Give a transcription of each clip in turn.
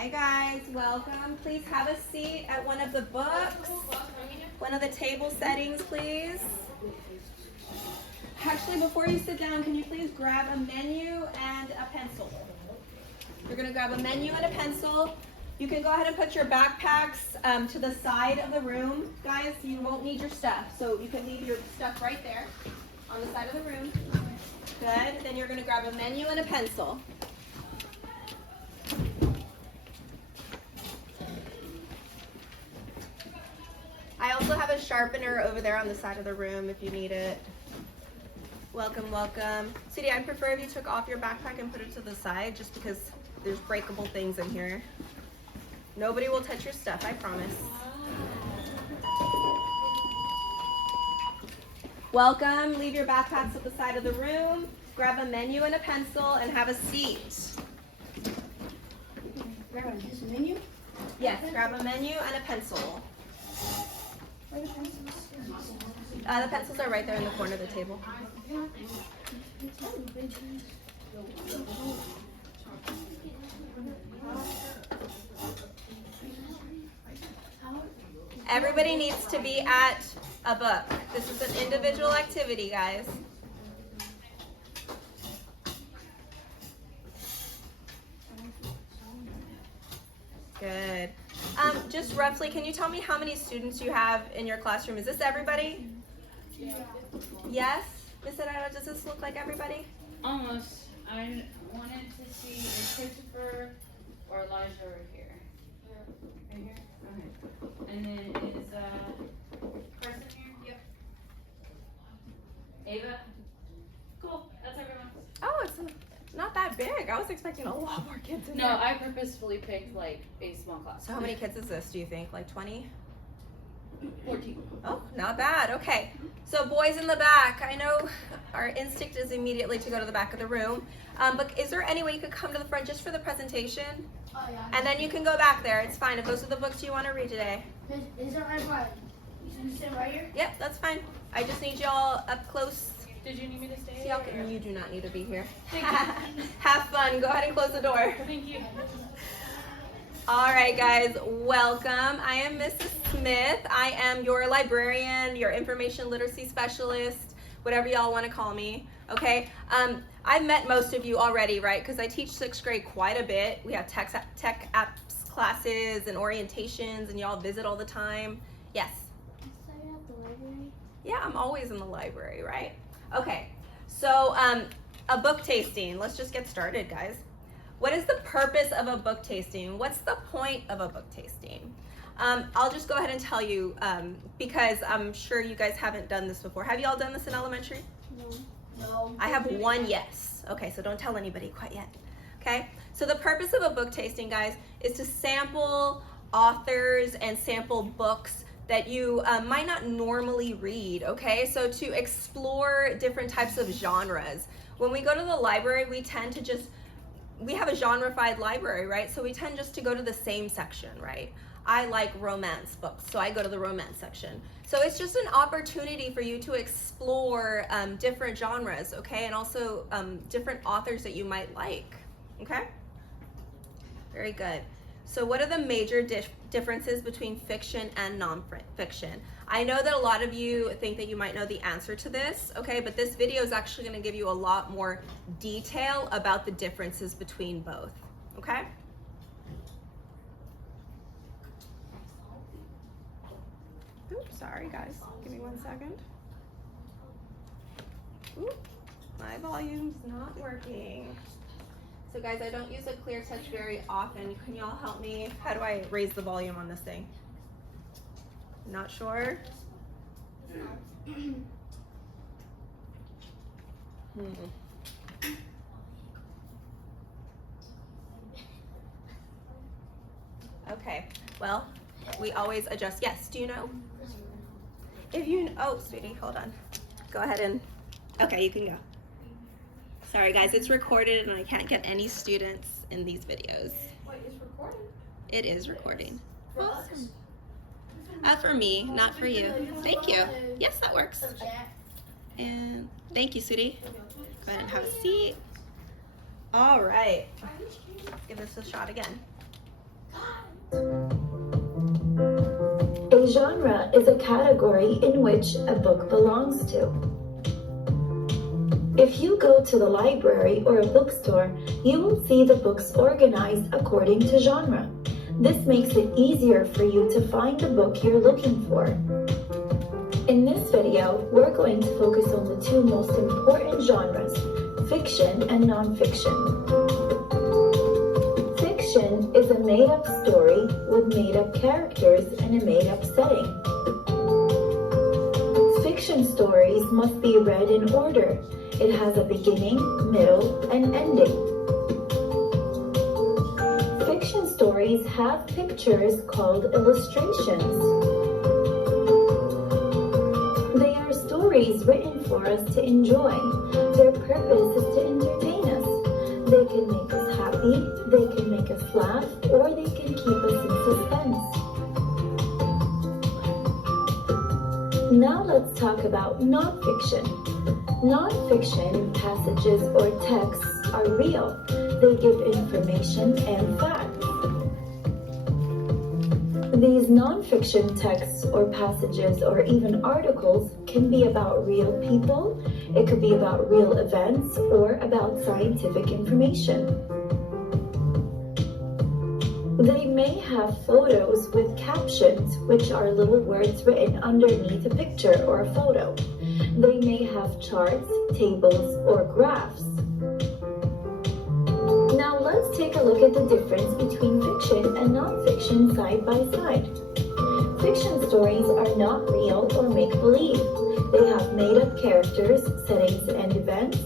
Hi guys, welcome. Please have a seat at one of the books. One of the table settings, please. Actually, before you sit down, can you please grab a menu and a pencil? You're going to grab a menu and a pencil. You can go ahead and put your backpacks to the side of the room. Guys, you won't need your stuff, so you can leave your stuff right there on the side of the room. Good. Then you're going to grab a menu and a pencil. I also have a sharpener over there on the side of the room if you need it. Welcome, welcome. Sweetie, I prefer if you took off your backpack and put it to the side just because there's breakable things in here. Nobody will touch your stuff, I promise. Welcome. Leave your backpacks at the side of the room. Grab a menu and a pencil and have a seat. Grab a menu? Yes, grab a menu and a pencil. Where are the pencils? The pencils are right there in the corner of the table. Everybody needs to be at a book. This is an individual activity, guys. Good. Just roughly, can you tell me how many students you have in your classroom? Is this everybody? Yeah. Yes? Miss Adela, does this look like everybody? Almost. I wanted to see if Christopher or Elijah were here. Right here? Okay. And then is Carson here? Yep. Ava? Cool. That's everyone. Oh, it's not that big. I was expecting a lot more kids in No, here. I purposefully picked like a small class. So how many kids is this, do you think? Like 20? 14. Oh, not bad. Okay. So boys in the back, I know our instinct is immediately to go to the back of the room, but is there any way you could come to the front just for the presentation? Oh, yeah. And then you can go back there. It's fine if those are the books you want to read today. Is it right by? You sit right here? Yep, that's fine. I just need y'all up close. Did you need me to stay? So y'all can, you do not need to be here. Thank you. Have fun. Go ahead and close the door. Thank you. All right, guys, welcome. I am Mrs. Smith. I am your librarian, your information literacy specialist, whatever y'all want to call me, okay? I've met most of you already, right? Because I teach 6th grade quite a bit. We have tech apps classes and orientations, and y'all visit all the time. Yes? So you're at the library? Yeah, I'm always in the library, right? Okay, so a book tasting. Let's just get started, guys. What is the purpose of a book tasting? What's the point of a book tasting? I'll just go ahead and tell you because I'm sure you guys haven't done this before. Have you all done this in elementary? No. I have one yes. Okay, so don't tell anybody quite yet. Okay, so the purpose of a book tasting, guys, is to sample authors and sample books that you might not normally read, okay? So to explore different types of genres. When we go to the library, we tend to we have a genre-fied library, right? So we tend just to go to the same section, right? I like romance books, so I go to the romance section. So it's just an opportunity for you to explore different genres, okay? And also different authors that you might like, okay? Very good. So what are the major differences between fiction and non-fiction? I know that a lot of you think that you might know the answer to this, okay? But this video is actually going to give you a lot more detail about the differences between both, okay? Oops, sorry guys. Give me 1 second. Oop, my volume's not working. So guys, I don't use a clear touch very often. Can y'all help me? How do I raise the volume on this thing? Not sure? Okay, well, we always adjust. Yes, do you know? If you, oh, sweetie, hold on. Go ahead and, okay, you can go. Sorry guys, it's recorded and I can't get any students in these videos. Wait, it's recording? It is recording. For us? For me, not for you. Thank you. Yes, that works. And thank you, sweetie. Go ahead and have a seat. All right. Let's give this a shot again. A genre is a category in which a book belongs to. If you go to the library or a bookstore, you will see the books organized according to genre. This makes it easier for you to find the book you're looking for. In this video, we're going to focus on the two most important genres, fiction and nonfiction. Fiction is a made-up story with made-up characters and a made-up setting. Fiction stories must be read in order. It has a beginning, middle, and ending. Fiction stories have pictures called illustrations. They are stories written for us to enjoy. Their purpose is to entertain us. They can make us happy, they can make us laugh, or they can keep us in suspense. Now let's talk about nonfiction. Nonfiction passages or texts are real. They give information and facts. These nonfiction texts or passages or even articles can be about real people, it could be about real events, or about scientific information. They may have photos with captions, which are little words written underneath a picture or a photo. They may have charts, tables, or graphs. Now let's take a look at the difference between fiction and nonfiction side by side. Fiction stories are not real or make-believe. They have made-up characters, settings, and events.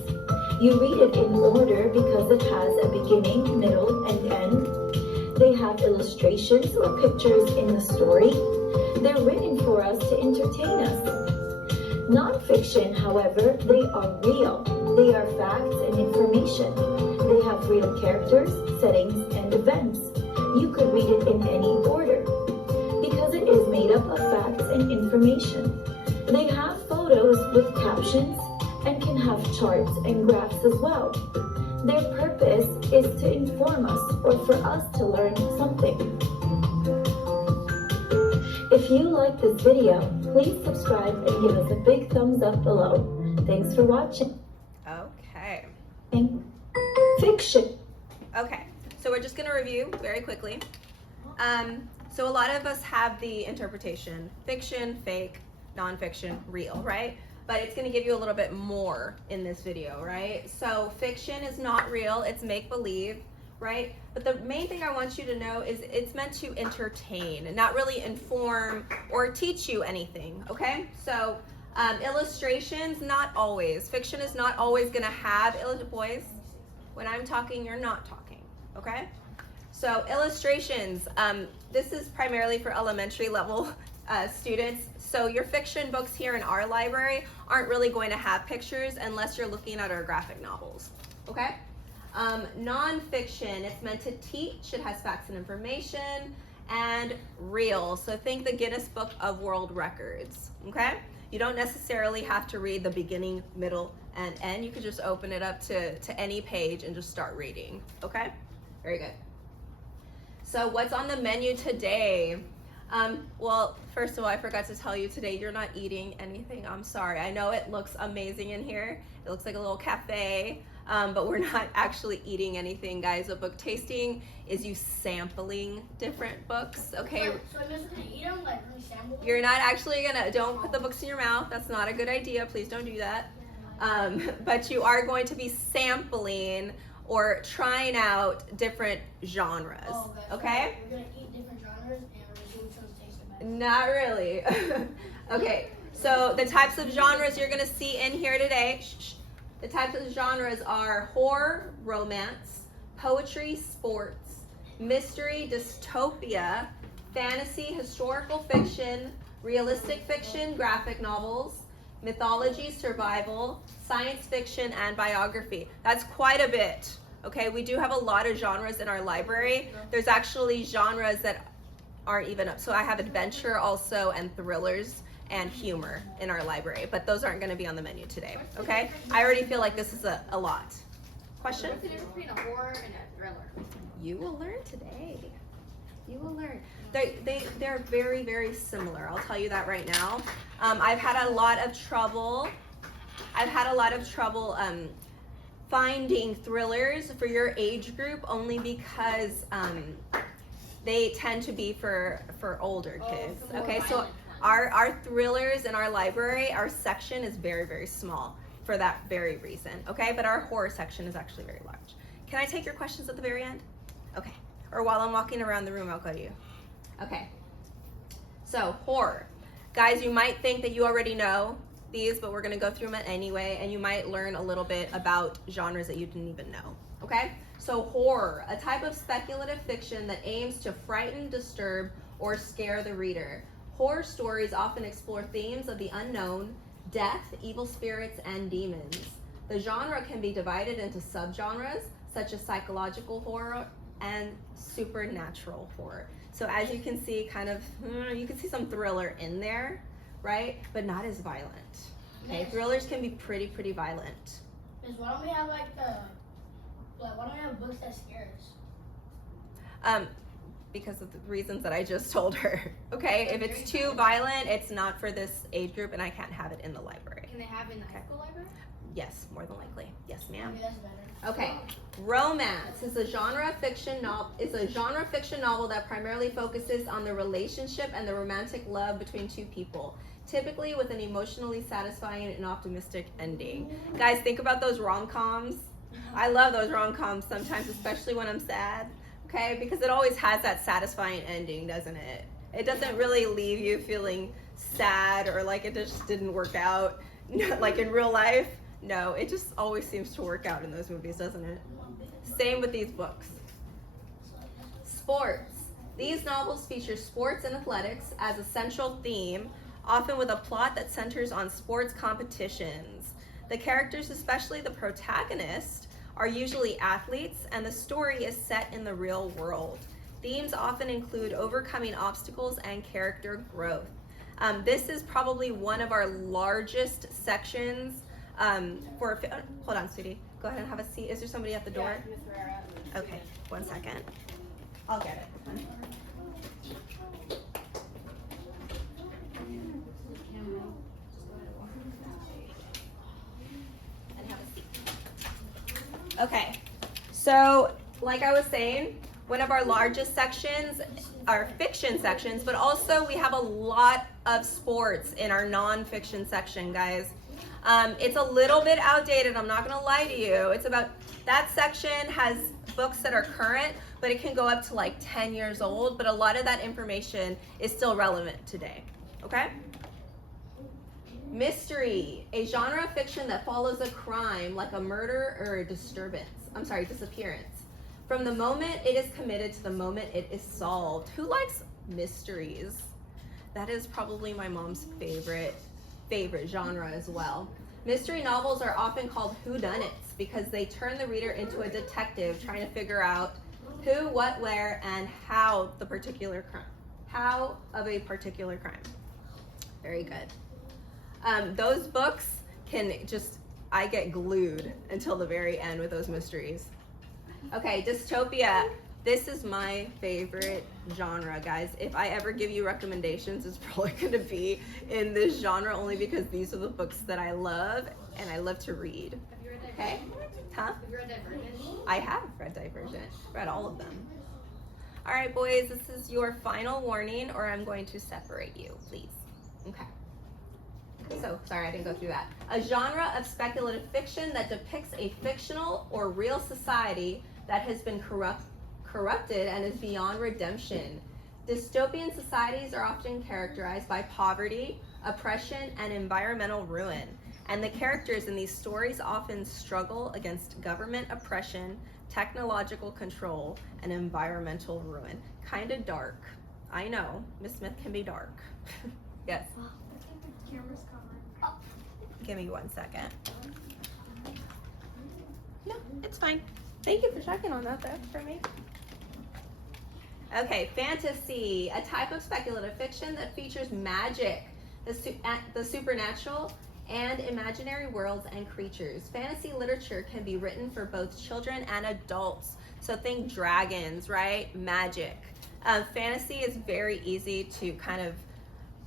You read it in order because it has a beginning, middle, and end. They have illustrations or pictures in the story. They're written for us to entertain us. Nonfiction, however, they are real. They are facts and information. They have real characters, settings, and events. You could read it in any order because it is made up of facts and information. They have photos with captions and can have charts and graphs as well. Their purpose is to inform us or for us to learn something. If you like this video, please subscribe and give us a big thumbs up below. Thanks for watching. Okay. Fiction. Okay, so we're just going to review very quickly. So a lot of us have the interpretation, fiction, fake, nonfiction, real, right? But it's going to give you a little bit more in this video, right? So fiction is not real, it's make-believe, right? But the main thing I want you to know is it's meant to entertain and not really inform or teach you anything, okay? So illustrations, not always. Fiction is not always going to have boys. When I'm talking, you're not talking, okay? So illustrations, this is primarily for elementary level students. So your fiction books here in our library aren't really going to have pictures unless you're looking at our graphic novels, okay? Nonfiction, it's meant to teach, it has facts and information, and real. So think the Guinness Book of World Records, okay? You don't necessarily have to read the beginning, middle, and end. You could just open it up to any page and just start reading, okay? Very good. So what's on the menu today? Well, first of all, I forgot to tell you today, you're not eating anything. I'm sorry. I know it looks amazing in here. It looks like a little cafe, but we're not actually eating anything, guys. A book tasting is you sampling different books, okay? So I'm just gonna eat them, like really sample them? You're not actually gonna, don't put the books in your mouth. That's not a good idea. Please don't do that. But you are going to be sampling or trying out different genres, Oh, okay? So we're gonna eat different genres and we're gonna see which ones taste the best. Not really. Okay, so the types of genres you're gonna see in here today, the types of genres are horror, romance, poetry, sports, mystery, dystopia, fantasy, historical fiction, realistic fiction, graphic novels, mythology, survival, science fiction, and biography. That's quite a bit, okay? We do have a lot of genres in our library. There's actually genres that aren't even up. So I have adventure also and thrillers and humor in our library, but those aren't gonna be on the menu today, okay? I already feel like this is a lot. Question? What's the difference between a horror and a thriller? You will learn today. You will learn. They're very, very similar. I'll tell you that right now. I've had a lot of trouble finding thrillers for your age group only because they tend to be for older kids. Okay, so our thrillers in our library, our section is very, very small for that very reason. Okay, but our horror section is actually very large. Can I take your questions at the very end? Okay, or while I'm walking around the room, I'll go to you. Okay, so horror. Guys, you might think that you already know these, but we're gonna go through them anyway, and you might learn a little bit about genres that you didn't even know, okay? So horror, a type of speculative fiction that aims to frighten, disturb, or scare the reader. Horror stories often explore themes of the unknown, death, evil spirits, and demons. The genre can be divided into subgenres, such as psychological horror and supernatural horror. So as you can see, you can see some thriller in there, right? But not as violent. Okay, Yes. thrillers can be pretty violent. Miss, why don't we have why don't we have books that scare us? Because of the reasons that I just told her. Okay, if it's too violent, it's not for this age group, and I can't have it in the library. Can they have it in the high school library? Yes, more than likely. Yes, ma'am. Maybe that's better. Okay, romance is a genre fiction novel that primarily focuses on the relationship and the romantic love between two people, typically with an emotionally satisfying and optimistic ending. Guys, think about those rom-coms. I love those rom-coms sometimes, especially when I'm sad, okay? Because it always has that satisfying ending, doesn't it? It doesn't really leave you feeling sad or like it just didn't work out, like in real life. No, it just always seems to work out in those movies, doesn't it? Same with these books. Sports. These novels feature sports and athletics as a central theme, often with a plot that centers on sports competitions. The characters, especially the protagonist, are usually athletes, and the story is set in the real world. Themes often include overcoming obstacles and character growth. This is probably one of our largest sections hold on, sweetie. Go ahead and have a seat. Is there somebody at the door? Miss Ferreira. Okay, 1 second. I'll get it. And have a seat. Okay, so like I was saying, one of our largest sections are fiction sections, but also we have a lot of sports in our non-fiction section, guys. It's a little bit outdated, I'm not gonna lie to you. That section has books that are current, but it can go up to like 10 years old, but a lot of that information is still relevant today, okay? Mystery, a genre of fiction that follows a crime like a murder or a disappearance. From the moment it is committed to the moment it is solved. Who likes mysteries? That is probably my mom's favorite genre as well. Mystery novels are often called whodunits because they turn the reader into a detective trying to figure out who, what, where, and how of a particular crime. Very good. Those books I get glued until the very end with those mysteries. Okay, dystopia. This is my favorite genre, guys. If I ever give you recommendations, it's probably gonna be in this genre only because these are the books that I love and I love to read. Have you read Divergent? Okay? Huh? Have you read Divergent? I have read Divergent, read all of them. All right, boys, this is your final warning or I'm going to separate you, please. Okay. So, sorry, I didn't go through that. A genre of speculative fiction that depicts a fictional or real society that has been corrupted and is beyond redemption. Dystopian societies are often characterized by poverty, oppression, and environmental ruin. And the characters in these stories often struggle against government oppression, technological control, and environmental ruin. Kind of dark. I know, Miss Smith can be dark. Yes. Camera's covering. Give me 1 second. No, it's fine. Thank you for checking on that though for me. Okay, fantasy, a type of speculative fiction that features magic, the supernatural, and imaginary worlds and creatures. Fantasy literature can be written for both children and adults. So think dragons, right? Magic. Fantasy is very easy to kind of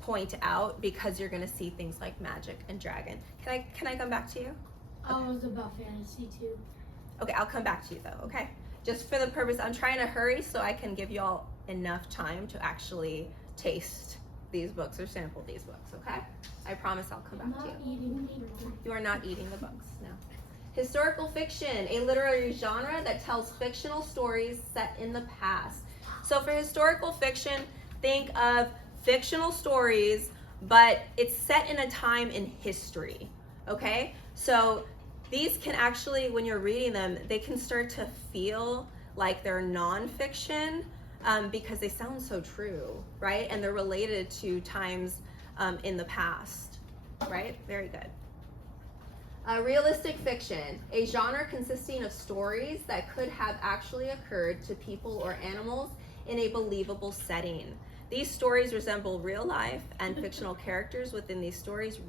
point out because you're gonna see things like magic and dragon. Can I come back to you? I was about fantasy too. Okay, I'll come back to you though, okay? Just for the purpose, I'm trying to hurry so I can give you all enough time to actually taste these books or sample these books, okay? I promise I'll come I'm back to not you. eating them. You are not eating the books, no. Historical fiction, a literary genre that tells fictional stories set in the past. So for historical fiction, think of fictional stories, but it's set in a time in history, okay? So these can actually, when you're reading them, they can start to feel like they're nonfiction because they sound so true, right? And they're related to times in the past, right? Very good. Realistic fiction, a genre consisting of stories that could have actually occurred to people or animals in a believable setting. These stories resemble real life, and fictional characters within these stories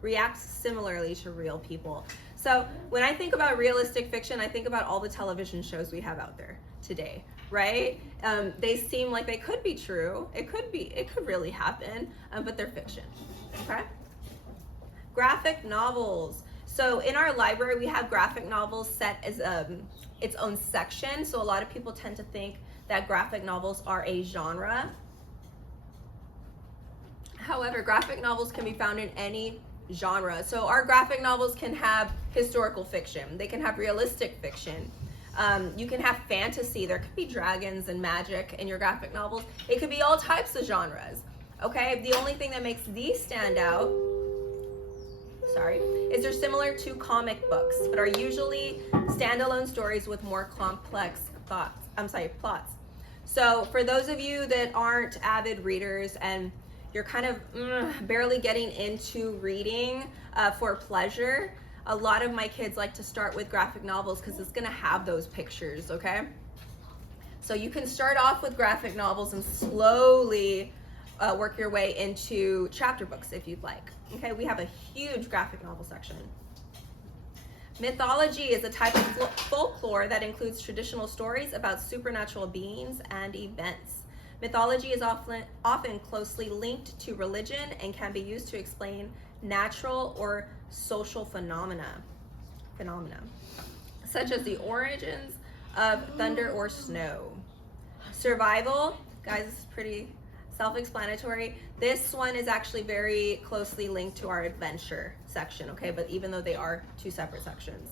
react similarly to real people. So when I think about realistic fiction, I think about all the television shows we have out there today, right? They seem like they could be true. It could really happen, but they're fiction, okay? Graphic novels. So in our library, we have graphic novels set as its own section. So a lot of people tend to think that graphic novels are a genre. However, graphic novels can be found in any genre. So our graphic novels can have historical fiction. They can have realistic fiction. You can have fantasy. There could be dragons and magic in your graphic novels. It could be all types of genres. Okay, the only thing that makes these stand out, is they're similar to comic books, but are usually standalone stories with more complex plots. So for those of you that aren't avid readers and you're kind of barely getting into reading for pleasure, a lot of my kids like to start with graphic novels because it's gonna have those pictures, okay? So you can start off with graphic novels and slowly work your way into chapter books if you'd like. Okay, we have a huge graphic novel section. Mythology is a type of folklore that includes traditional stories about supernatural beings and events. Mythology is often closely linked to religion and can be used to explain natural or social phenomena, such as the origins of thunder or snow. Survival, guys, this is pretty self-explanatory. This one is actually very closely linked to our adventure section, okay? But even though they are two separate sections.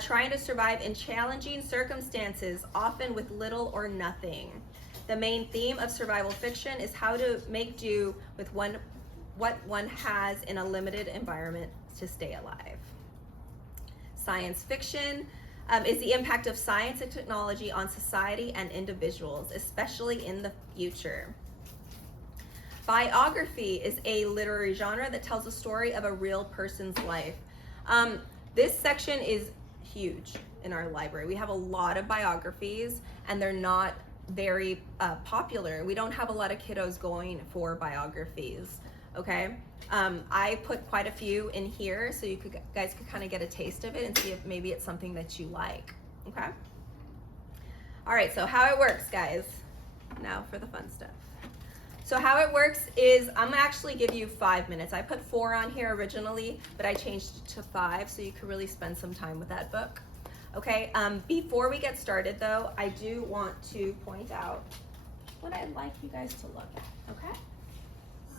Trying to survive in challenging circumstances, often with little or nothing. The main theme of survival fiction is how to make do with what one has in a limited environment to stay alive. Science fiction is the impact of science and technology on society and individuals, especially in the future. Biography is a literary genre that tells a story of a real person's life. This section is huge in our library. We have a lot of biographies and they're not very popular. We don't have a lot of kiddos going for biographies, okay? I put quite a few in here so you guys could kind of get a taste of it and see if maybe it's something that you like, okay? All right, so how it works, guys. Now for the fun stuff. So how it works is I'm gonna actually give you 5 minutes. I put 4 on here originally, but I changed it to 5 so you could really spend some time with that book. Okay, before we get started though, I do want to point out what I'd like you guys to look at, okay?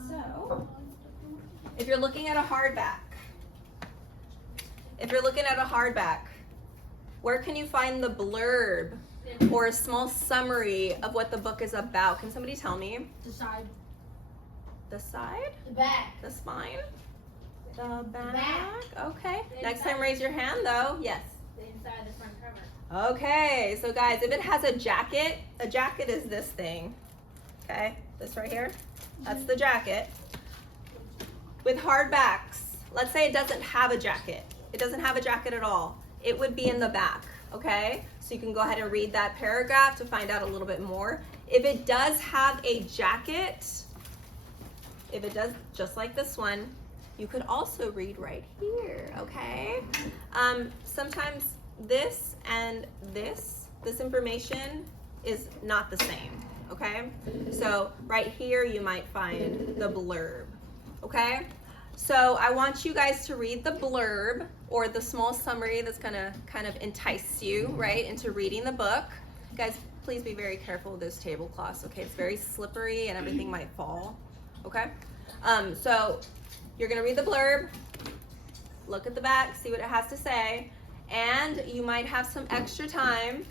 So, if you're looking at a hardback, where can you find the blurb or a small summary of what the book is about? Can somebody tell me? The side. The side? The back. The spine? The back? back. Okay. The Next inside. time raise your hand though. Yes. The inside, the front cover. Okay, so guys, if it has a jacket is this thing. Okay, this right here, that's the jacket. With hardbacks, let's say it doesn't have a jacket. It doesn't have a jacket at all. It would be in the back, okay? So you can go ahead and read that paragraph to find out a little bit more. If it does have a jacket, if it does, just like this one, you could also read right here, okay? Sometimes this and this information is not the same, okay? So right here you might find the blurb, okay? So I want you guys to read the blurb or the small summary that's gonna kind of entice you, right, into reading the book. Guys, please be very careful with those tablecloths, okay? It's very slippery and everything might fall, okay? So you're gonna read the blurb, look at the back, see what it has to say, and you might have some extra time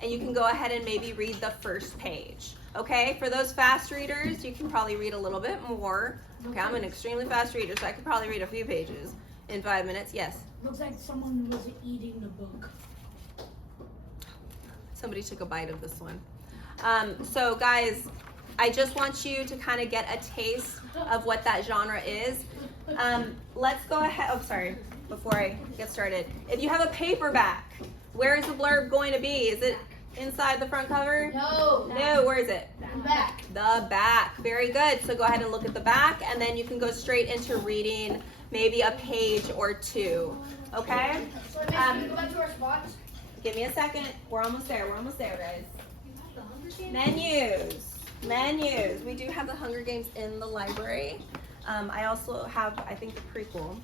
and you can go ahead and maybe read the first page, okay? For those fast readers, you can probably read a little bit more. Okay, I'm an extremely fast reader, so I could probably read a few pages in 5 minutes. Yes? Looks like someone was eating the book. Somebody took a bite of this one. So guys, I just want you to kind of get a taste of what that genre is. Let's go ahead, oh sorry, before I get started. If you have a paperback, where is the blurb going to be? Is it inside the front cover? No. No, where is it? Back. The back. Very good. So go ahead and look at the back and then you can go straight into reading maybe a page or two. Okay? So can we go back to our spots? Give me a second. We're almost there. We're almost there, guys. Menus. We do have the Hunger Games in the library. I also have, I think, the prequel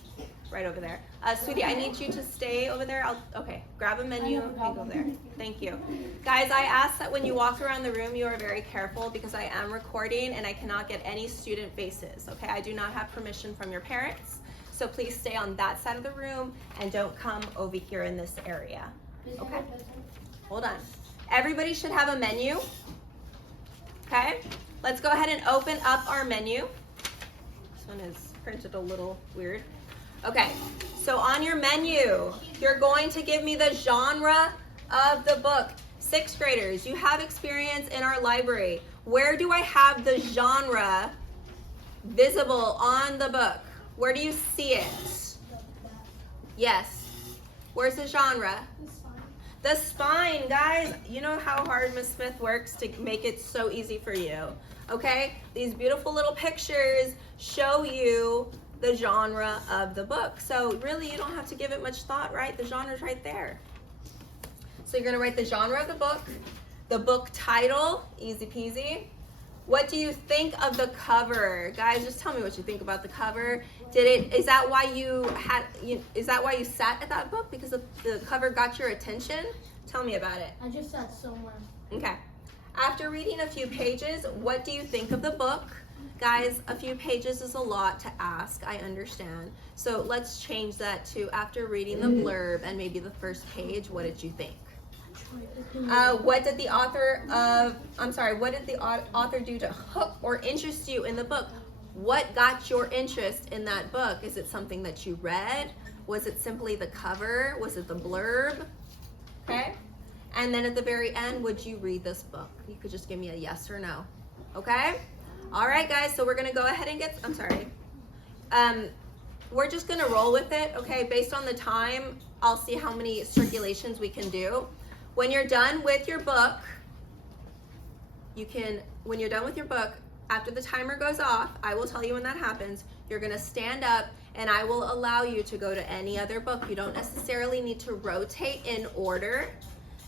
right over there. Sweetie, I need you to stay over there. Okay, grab a menu and go there. Thank you. Guys, I ask that when you walk around the room, you are very careful because I am recording and I cannot get any student faces, okay? I do not have permission from your parents. So please stay on that side of the room and don't come over here in this area. Okay, hold on. Everybody should have a menu. Okay, let's go ahead and open up our menu. This one is printed a little weird. Okay, so on your menu, you're going to give me the genre of the book. 6th graders, you have experience in our library. Where do I have the genre visible on the book? Where do you see it? Yes. Where's the genre? The spine, guys. You know how hard Miss Smith works to make it so easy for you, okay? These beautiful little pictures show you the genre of the book. So really, you don't have to give it much thought, right? The genre's right there. So you're gonna write the genre of the book title, easy peasy. What do you think of the cover? Guys, just tell me what you think about the cover. Is that why you sat at that book? Because the cover got your attention? Tell me about it. I just sat somewhere. Okay. After reading a few pages, what do you think of the book? Guys, a few pages is a lot to ask, I understand. So let's change that to after reading the blurb and maybe the first page, what did you think? What did the author do to hook or interest you in the book? What got your interest in that book? Is it something that you read? Was it simply the cover? Was it the blurb? Okay. And then at the very end, would you read this book? You could just give me a yes or no. Okay? All right, guys, so we're gonna go ahead and we're just gonna roll with it, okay? Based on the time, I'll see how many circulations we can do. When you're done with your book, after the timer goes off, I will tell you when that happens, you're gonna stand up and I will allow you to go to any other book. You don't necessarily need to rotate in order.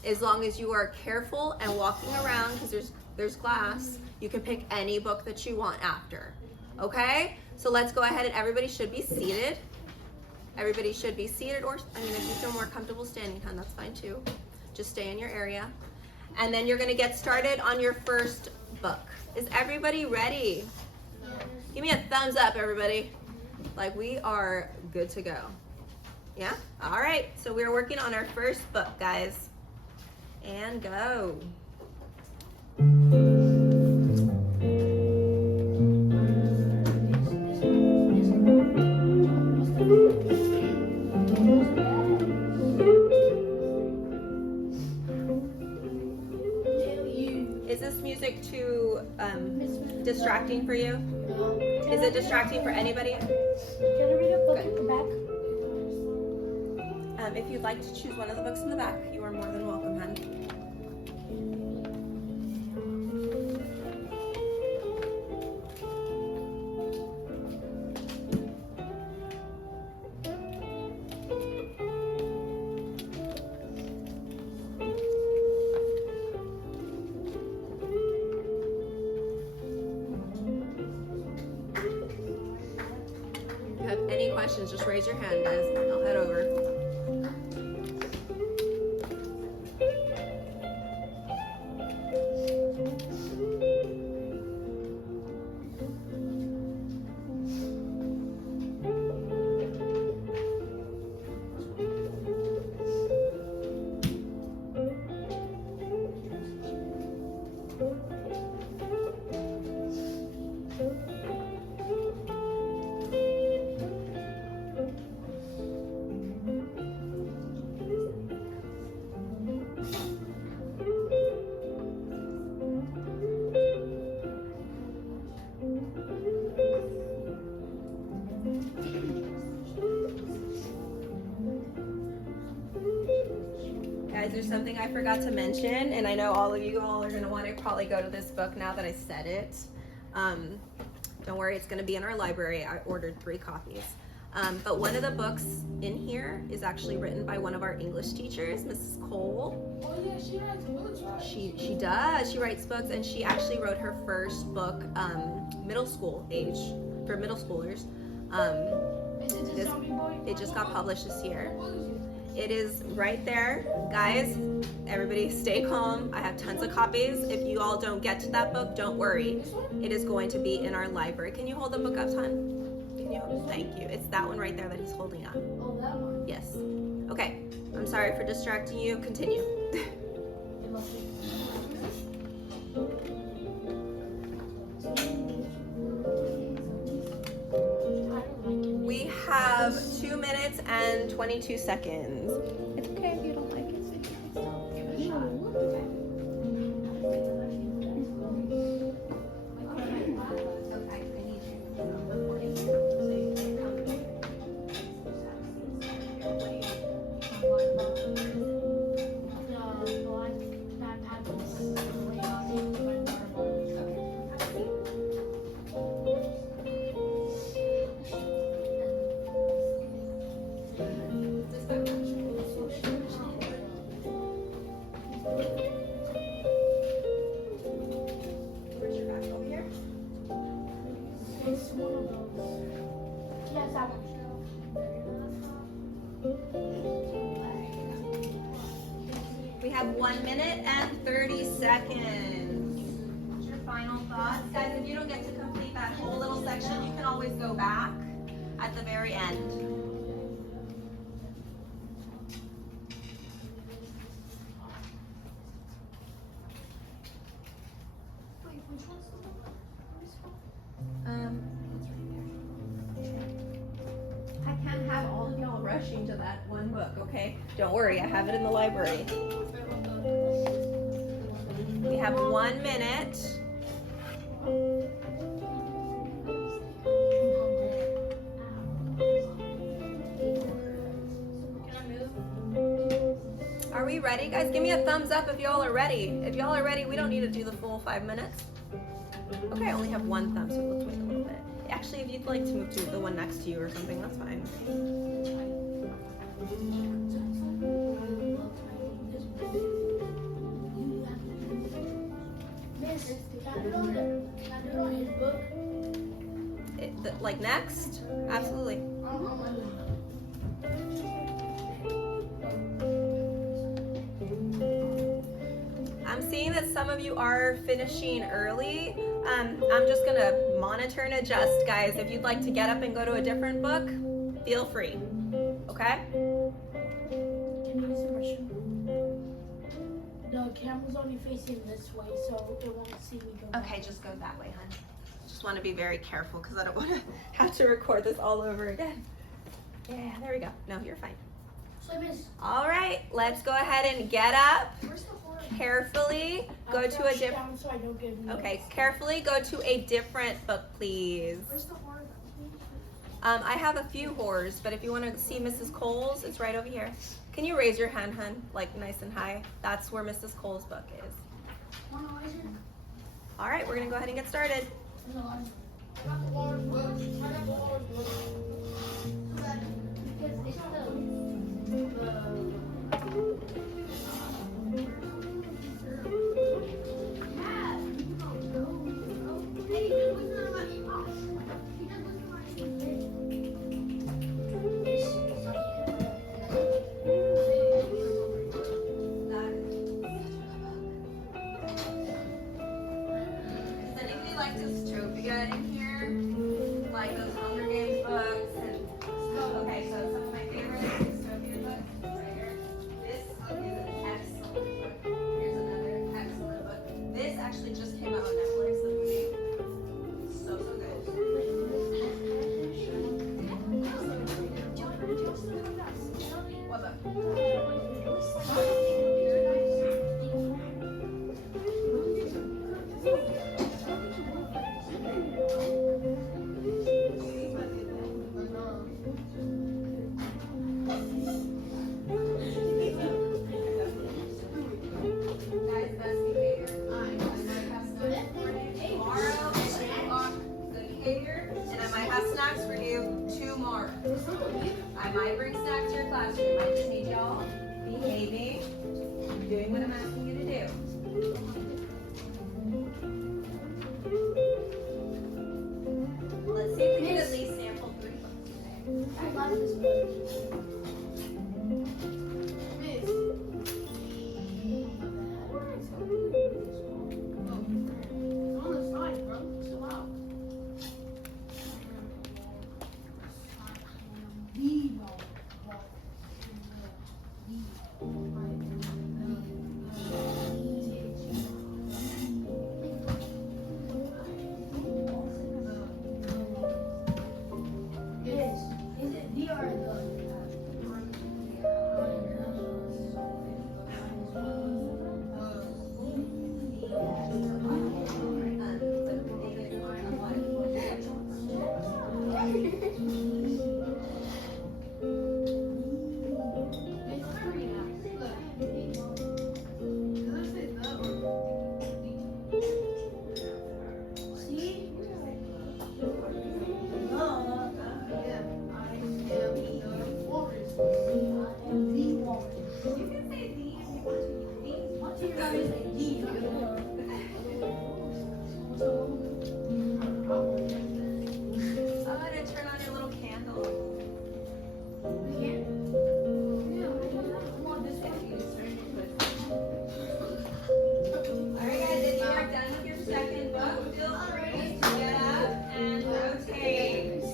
As long as you are careful and walking around, because there's glass, you can pick any book that you want after, okay? So let's go ahead and everybody should be seated. Everybody should be seated, or if you feel more comfortable standing, hon, that's fine too. Just stay in your area. And then you're gonna get started on your first book. Is everybody ready? Yes. Give me a thumbs up, everybody. Like we are good to go. Yeah? All right, so we're working on our first book, guys. And go. Is this music too distracting for you? No. Is it distracting for anybody? Can I read a book in the back? If you'd like to choose one of the books in the back, you are more than welcome, hon. questions, just raise your hand, guys. I'll head over. Guys, there's something I forgot to mention, and I know all of you all are going to want to probably go to this book now that I said it. Don't worry, it's going to be in our library. I ordered 3 copies. But one of the books in here is actually written by one of our English teachers, Mrs. Cole. Oh yeah, she writes books, right? She does. She writes books, and she actually wrote her first book middle school age, for middle schoolers. Is it the zombie boy? It just got published this year. What is it? It is right there. Guys, everybody stay calm. I have tons of copies. If you all don't get to that book, don't worry. This one? It is going to be in our library. Can you hold the book up, hon? Can you? Thank you. It's that one right there that he's holding up. Oh, that one. Yes. Okay. I'm sorry for distracting you. Continue. It must be. We have 2 minutes and 22 seconds. It's okay if you don't like it, so you can still give it a shot. Okay, I need you recording so you can come here. What do Where's your back over here? It's one of those. Yes, that one. We have 1 minute and 30 seconds. What's your final thoughts? Guys, if you don't get to complete that whole little section, you can always go back at the very end. Wait, which one's the one? It's right there. I can't have all of y'all rushing to that one book, okay? Don't worry, I have it in the library. We have 1 minute. Are we ready, guys? Give me a thumbs up if y'all are ready. If y'all are ready, we don't need to do the full 5 minutes. Okay, I only have 1 thumb, so let's wait a little bit. Actually, if you'd like to move to the one next to you or something, that's fine. Miss, can I do it on his book? Like next? Absolutely. I'm seeing that some of you are finishing early. I'm just gonna monitor and adjust, guys. If you'd like to get up and go to a different book, feel free. Okay? Can you use the restroom? The camera's only facing this way, so it won't see me go. Okay, just go that way, hon. Just want to be very careful because I don't want to have to record this all over again. Yeah, there we go. No, you're fine. So, Miss, All right, let's go ahead and get up. where's the horror? Carefully go I'll to a crouch different. down so I don't get noticed. Okay, carefully go to a different book, please. Where's the horror? I have a few horrors, but if you want to see Mrs. Cole's, it's right over here. Can you raise your hand, hun? Like nice and high. That's where Mrs. Cole's book is. Oh, no, is it? All right, we're gonna go ahead and get started. No, I got the horror book. I got the horror book. Because it's like dystopia in here, like those Hunger Games books. And okay, so some of my favorite dystopia books right here. This is an excellent book. Here's another excellent book. This actually just came out on Netflix, the movie. So good. What book? Guys, best behavior. Tomorrow, good behavior, and I might have snacks for you tomorrow. I might bring snacks to your classroom. I just need y'all behaving, doing what I'm asking you to do. Let's see if we can at least sample 3 books today. I love this book. Miss. On the side, bro. Chill out. Is it D or I'm gonna turn on your little candle. Alright guys, if you are done with your second book, feel free to get up and rotate.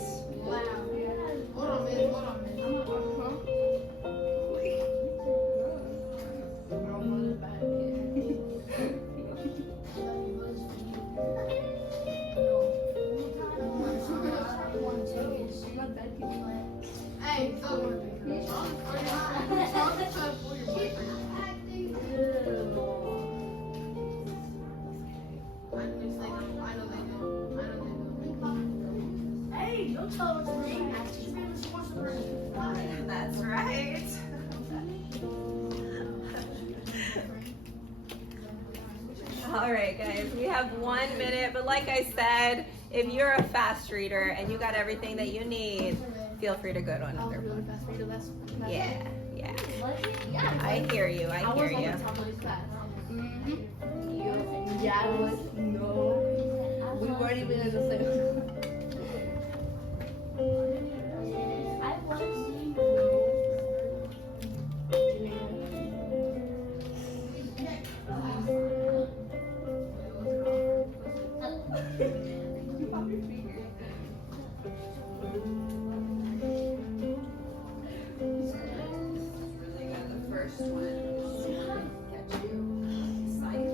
Hold on, man. Hold on, man. Hey, so hey, don't tell her what's her name. She's been responsible for her. That's right. All right, guys, we have 1 minute, but like I said, if you're a fast reader and you got everything that you need, feel free to go to another book. Yeah. I hear you. I hear you. Yeah, I was. No. We weren't even in the same. I want to see Really good. The first one is get you sight.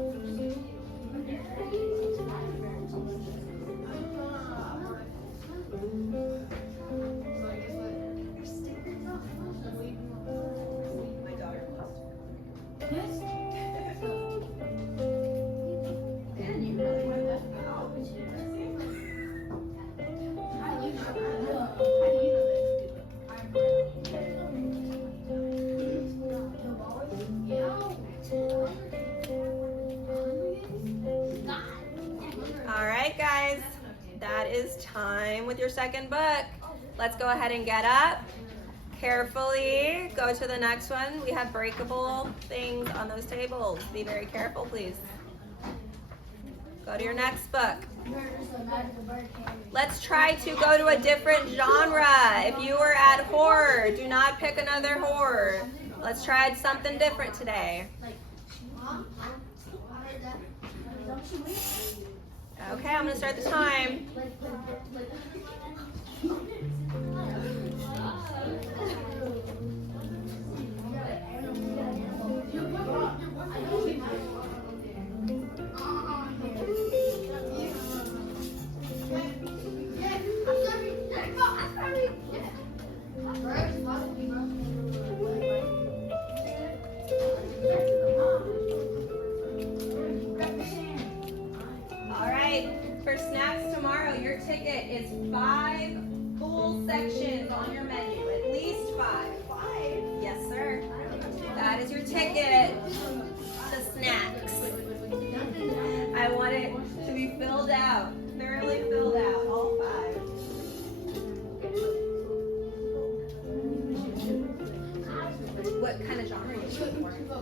My daughter loves this. and you really want that out. All right, guys, that is time with your second book. Let's go ahead and get up. Carefully go to the next one. We have breakable things on those tables. Be very careful, please. Go to your next book. Let's try to go to a different genre. If you were at horror, do not pick another horror. Let's try something different today. Okay, I'm gonna start the time. All right, for snacks tomorrow, your ticket is 5 full sections on your menu, at least 5. 5? Yes, sir. That is your ticket to snacks. I want it to be filled out, thoroughly filled out, all 5. What kind of genre are you looking for?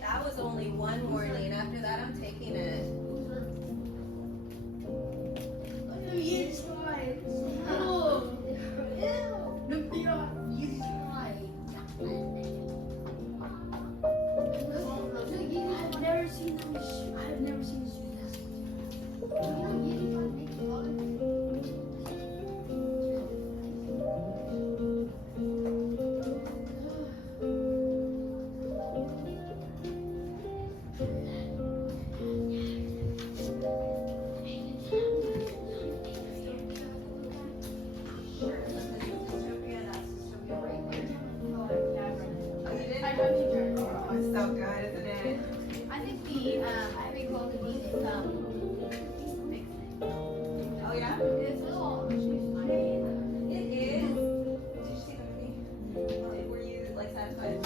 That was only one, Morlene. After that, I'm taking it. I've never seen this. Oh, it's so good, isn't it? I think the Ivy Cole could be this Oh, yeah? it's a little It is. Did you see the movie? Were you like satisfied?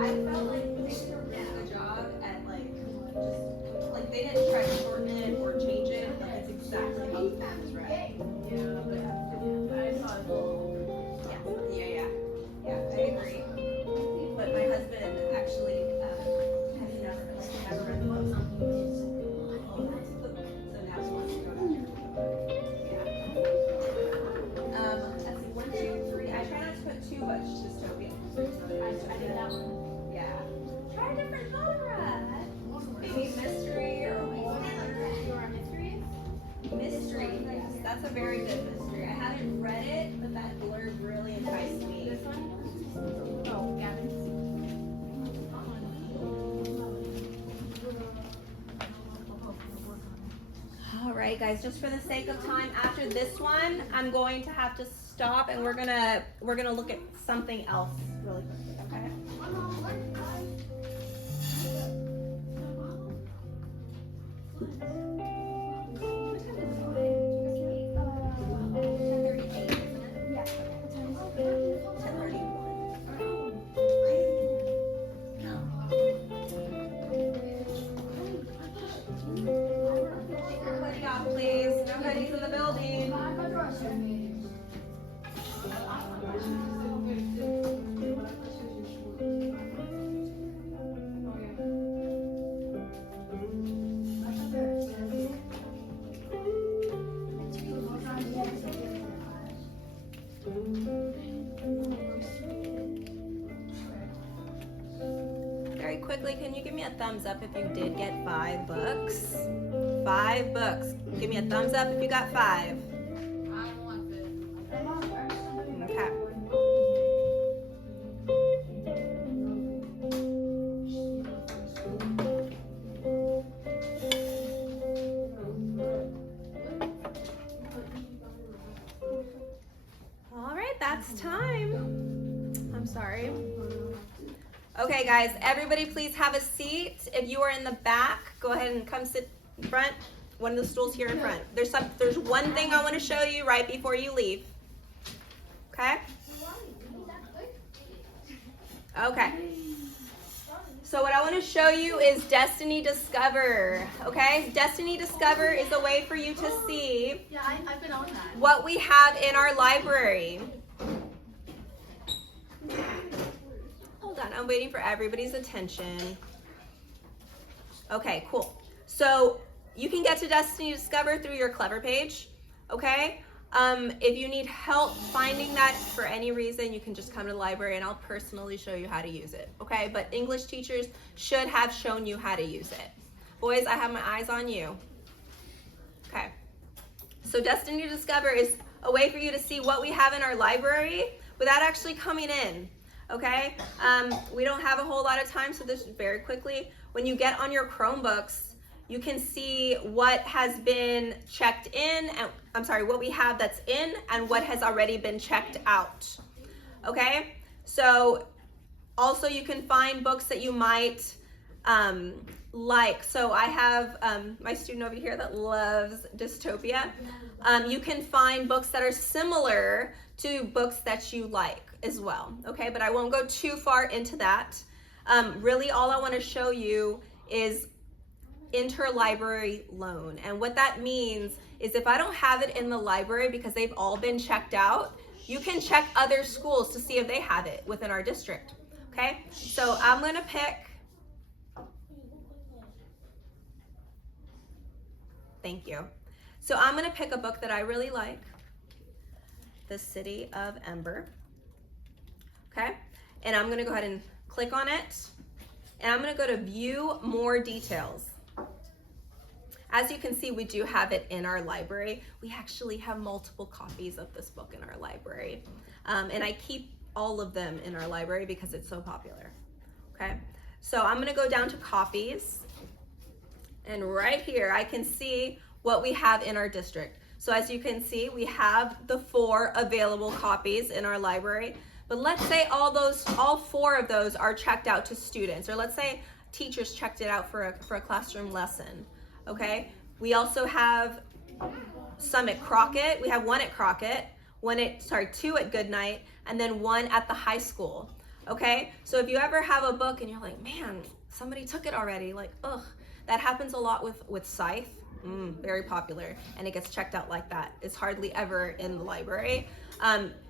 I felt like they did a really good job at just like they didn't try to shorten it or change it. Like it's exactly how the book was read. Yeah, I agree. But my husband actually has never read the book. So now he wants to go to let's see, 1, 2, 3. I try not to put too much dystopian. I did that one. Yeah. Try a different genre. Maybe mystery or mystery. Yes, that's a very good mystery. I haven't read it, but that blurb really enticed me. This one? Oh, Gavin. All right, guys, just for the sake of time, after this one, I'm going to have to stop and we're gonna look at something else really quickly, okay? Please, no hoodies in the building. Very quickly, can you give me a thumbs up if you did get 5 books? 5 books. Give me a thumbs up if you got 5. I want this. Okay. Okay, guys, everybody please have a seat. If you are in the back, go ahead and come sit in front. One of the stools here in front. There's one thing I want to show you right before you leave. Okay? Okay. So what I want to show you is Destiny Discover. Okay? Destiny Discover is a way for you to see I've been on that. what we have in our library. Hold on, I'm waiting for everybody's attention. Okay, cool. So you can get to Destiny Discover through your Clever page, okay? If you need help finding that for any reason, you can just come to the library and I'll personally show you how to use it, okay? But English teachers should have shown you how to use it. Boys, I have my eyes on you. Okay. So Destiny Discover is a way for you to see what we have in our library without actually coming in, okay? We don't have a whole lot of time, so this is very quickly. When you get on your Chromebooks, you can see what has been checked in, and what we have that's in and what has already been checked out, okay? So also you can find books that you might like. So I have my student over here that loves dystopia. You can find books that are similar to books that you like as well, okay? But I won't go too far into that. Really all I want to show you is interlibrary loan. And what that means is if I don't have it in the library because they've all been checked out, you can check other schools to see if they have it within our district, okay? So I'm gonna pick, thank you. So I'm gonna pick a book that I really like, The City of Ember, okay? And I'm gonna go ahead and click on it, and I'm gonna go to view more details. As you can see, we do have it in our library. We actually have multiple copies of this book in our library. And I keep all of them in our library because it's so popular, okay? So I'm gonna go down to copies, and right here I can see what we have in our district. So as you can see, we have the 4 available copies in our library, but let's say all 4 of those are checked out to students, or let's say teachers checked it out for a classroom lesson. Okay, we also have some at Crockett. We have 1 at Crockett, 2 at Goodnight, and then 1 at the high school. Okay, so if you ever have a book and you're like, man, somebody took it already, like, ugh, that happens a lot with Scythe. Very popular, and it gets checked out like that. It's hardly ever in the library.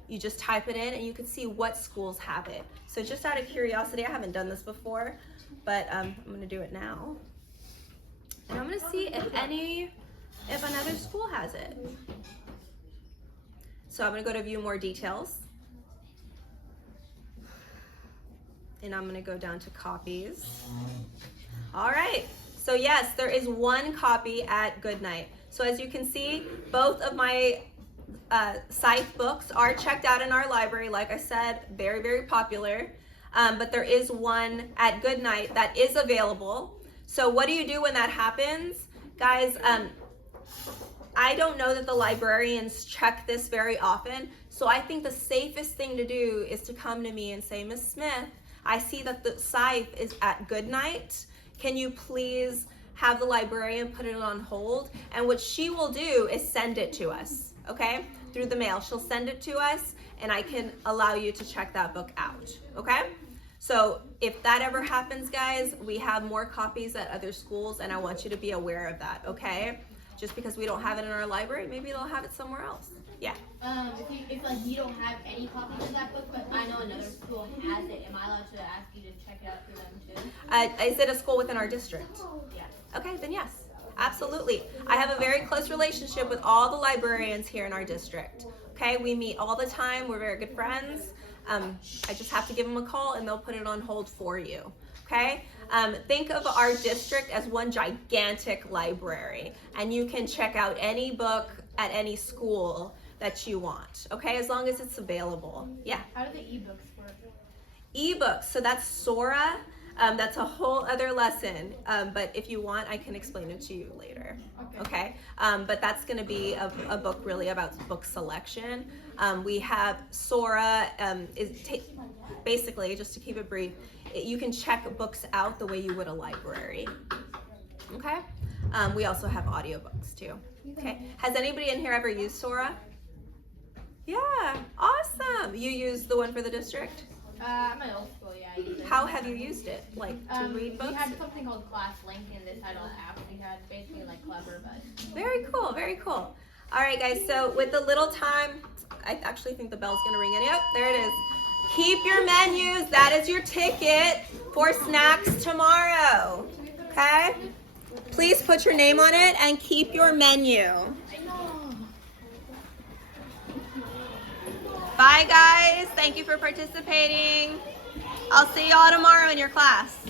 You just type it in and you can see what schools have it. So just out of curiosity, I haven't done this before, but I'm gonna do it now. And I'm gonna see if another school has it. So I'm gonna go to view more details. And I'm gonna go down to copies. All right, so yes, there is 1 copy at Goodnight. So as you can see, both of my Scythe books are checked out in our library. Like I said, very, very popular. But there is 1 at Goodnight that is available. So what do you do when that happens? Guys, I don't know that the librarians check this very often, so I think the safest thing to do is to come to me and say, Miss Smith, I see that the Scythe is at Goodnight. Can you please have the librarian put it on hold? And what she will do is send it to us, okay? Through the mail. She'll send it to us, and I can allow you to check that book out, okay? So if that ever happens, guys, we have more copies at other schools, and I want you to be aware of that, okay? Just because we don't have it in our library, maybe they'll have it somewhere else. Yeah. If like you don't have any copies of that book, but I know another school has it, am I allowed to ask you to check it out for them too? Is it a school within our district? Yeah. Okay, then yes, absolutely. I have a very close relationship with all the librarians here in our district. Okay, we meet all the time. We're very good friends. I just have to give them a call and they'll put it on hold for you. Okay, think of our district as one gigantic library, and you can check out any book at any school that you want. Okay, as long as it's available. Yeah. How do the ebooks work? Ebooks, so that's Sora. That's a whole other lesson, but if you want, I can explain it to you later. Okay? But that's going to be a book really about book selection. We have Sora, basically, just to keep it brief, you can check books out the way you would a library. Okay? We also have audiobooks too. Okay. Has anybody in here ever used Sora? Yeah, awesome. You use the one for the district? I'm an old school, yeah. I use it. How have you used it? Like to read books? We had something called Class Link in this title app. We had basically like Clever, but. Very cool, very cool. All right, guys, so with the little time, I actually think the bell's gonna ring any. Oh, there it is. Keep your menus. That is your ticket for snacks tomorrow. Okay? Please put your name on it and keep your menu. Bye, guys. Thank you for participating. I'll see y'all tomorrow in your class.